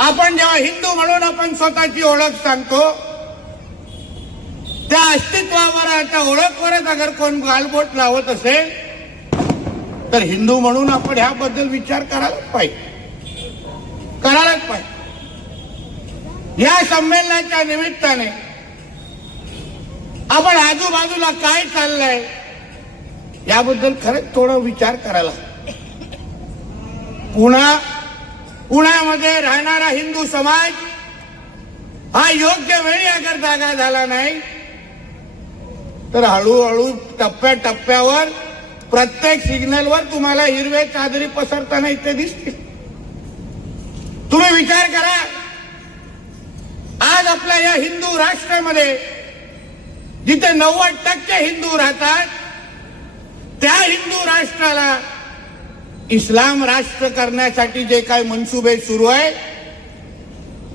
आपण जेव्हा हिंदू म्हणून आपण स्वतःची ओळख सांगतो, त्या अस्तित्वावर त्या ओळखवरच अगर कोण गालबोट लावत असेल तर हिंदू म्हणून आपण ह्याबद्दल विचार करायलाच पाहिजे. या संमेलनाच्या निमित्ताने आपण आजूबाजूला काय चाललंय याबद्दल खरंच थोडा विचार करायला. पुण्यामध्ये राहणारा हिंदू समाज हा योग्य वेळी अगर जागा झाला नाही तर हळूहळू टप्प्याटप्प्यावर प्रत्येक सिग्नलवर तुम्हाला हिरवे चादरी पसरताना इथे दिसतील. तुम्ही विचार करा, आज आपल्या या हिंदू राष्ट्रामध्ये जिथे 90% हिंदू राहतात त्या हिंदू राष्ट्राला इस्लाम राष्ट्र करण्यासाठी जे काही मनसुबे सुरू आहे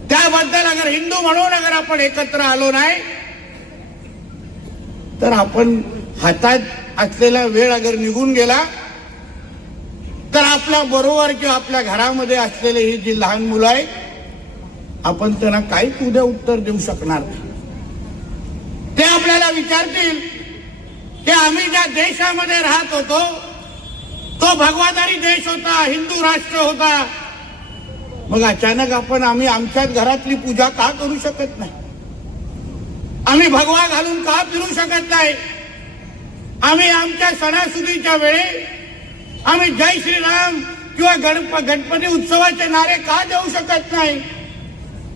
त्याबद्दल अगर हिंदू म्हणून अगर आपण एकत्र आलो नाही तर आपण हातात असलेला वेळ अगर निघून गेला तर आपल्या बरोबर किंवा आपल्या घरामध्ये असलेले ही जी लहान मुलं आहेत आपण त्यांना काहीच उद्या उत्तर देऊ शकणार नाही. ते आपल्याला विचारतील की आम्ही ज्या देशामध्ये राहत होतो तो भगवादारी देश होता, हिंदू राष्ट्र होता, मग अचानक आम्ही आमच्याच घरातली पूजा का करू शकत नाही? आम्ही भगवा घालून का फिरू शकत नाही? आम्ही आमच्या सणासुदीच्या वेळी आम्ही जय श्रीराम किंवा गणपती उत्सवाचे नारे का देऊ शकत नाही?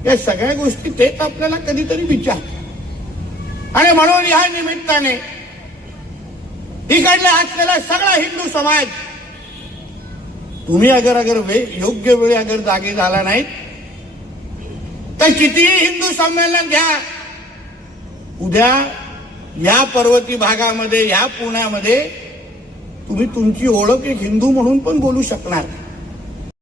या सगळ्या गोष्टी तेच आपल्याला कधीतरी विचार. आणि म्हणून या निमित्ताने इकडला असलेला सगळा हिंदू समाज तुम्ही अगर योग्य वेळी अगर जागे झाला नाही तर कितीही हिंदू संमेलन घ्या, उद्या या पर्वती भागामध्ये या पुण्यामध्ये तुम्ही तुमची ओळख एक हिंदू म्हणून पण बोलू शकणार.